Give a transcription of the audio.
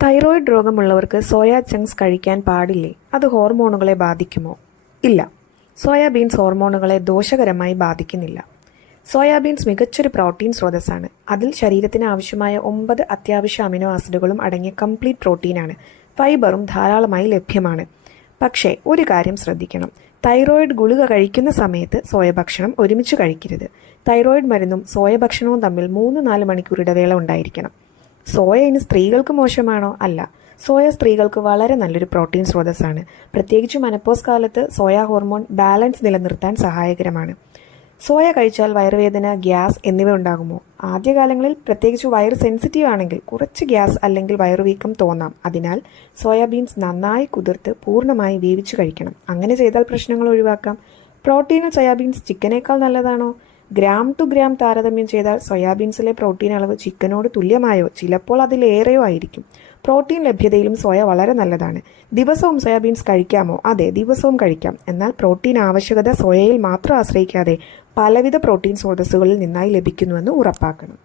Thyroid രോഗമുള്ളവർക്ക് soya chunks കഴിക്കാൻ പാടില്ലേ? അത് ഹോർമോണുകളെ ബാധിക്കുമോ? ഇല്ല, സോയാബീൻസ് ഹോർമോണുകളെ ദോഷകരമായി ബാധിക്കുന്നില്ല. സോയാബീൻസ് മികച്ചൊരു പ്രോട്ടീൻ സ്രോതസ്സാണ്. അതിൽ ശരീരത്തിന് ആവശ്യമായ 9 അത്യാവശ്യ അമിനോ ആസിഡുകളും അടങ്ങിയ കംപ്ലീറ്റ് പ്രോട്ടീനാണ്. ഫൈബറും ധാരാളമായി ലഭ്യമാണ്. പക്ഷേ ഒരു കാര്യം ശ്രദ്ധിക്കണം. തൈറോയിഡ് ഗുളിക കഴിക്കുന്ന സമയത്ത് സോയ ഭക്ഷണം ഒരുമിച്ച് കഴിക്കരുത്. തൈറോയിഡ് മരുന്നും സോയ ഭക്ഷണവും തമ്മിൽ 3-4 മണിക്കൂർ ഇടവേള ഉണ്ടായിരിക്കണം. സോയ ഇനി സ്ത്രീകൾക്ക് മോശമാണോ? അല്ല, സോയ സ്ത്രീകൾക്ക് വളരെ നല്ലൊരു പ്രോട്ടീൻ സ്രോതസ്സാണ്. പ്രത്യേകിച്ച് മെനപ്പോസ് കാലത്ത് സോയ ഹോർമോൺ ബാലൻസ് നിലനിർത്താൻ സഹായകരമാണ്. സോയ കഴിച്ചാൽ വയറുവേദന, ഗ്യാസ് എന്നിവ ഉണ്ടാകുമോ? ആദ്യകാലങ്ങളിൽ പ്രത്യേകിച്ച് വയറ് സെൻസിറ്റീവ് ആണെങ്കിൽ കുറച്ച് ഗ്യാസ് അല്ലെങ്കിൽ വയറുവീക്കം തോന്നാം. അതിനാൽ സോയാബീൻസ് നന്നായി കുതിർത്ത് പൂർണ്ണമായി വേവിച്ച് കഴിക്കണം. അങ്ങനെ ചെയ്താൽ പ്രശ്നങ്ങൾ ഒഴിവാക്കാം. പ്രോട്ടീനിൽ സോയാബീൻസ് ചിക്കനേക്കാൾ നല്ലതാണോ? ഗ്രാം ടു ഗ്രാം താരതമ്യം ചെയ്താൽ സോയാബീൻസിലെ പ്രോട്ടീൻ അളവ് ചിക്കനോട് തുല്യമായോ ചിലപ്പോൾ അതിലേറെയോ ആയിരിക്കും. പ്രോട്ടീൻ ലഭ്യതയിലും സോയ വളരെ നല്ലതാണ്. ദിവസവും സോയാബീൻസ് കഴിക്കാമോ? അതെ, ദിവസവും കഴിക്കാം. എന്നാൽ പ്രോട്ടീൻ ആവശ്യകത സോയയിൽ മാത്രം ആശ്രയിക്കാതെ പലവിധ പ്രോട്ടീൻ സ്രോതസ്സുകളിൽ നിന്നായി ലഭിക്കുന്നുവെന്ന് ഉറപ്പാക്കണം.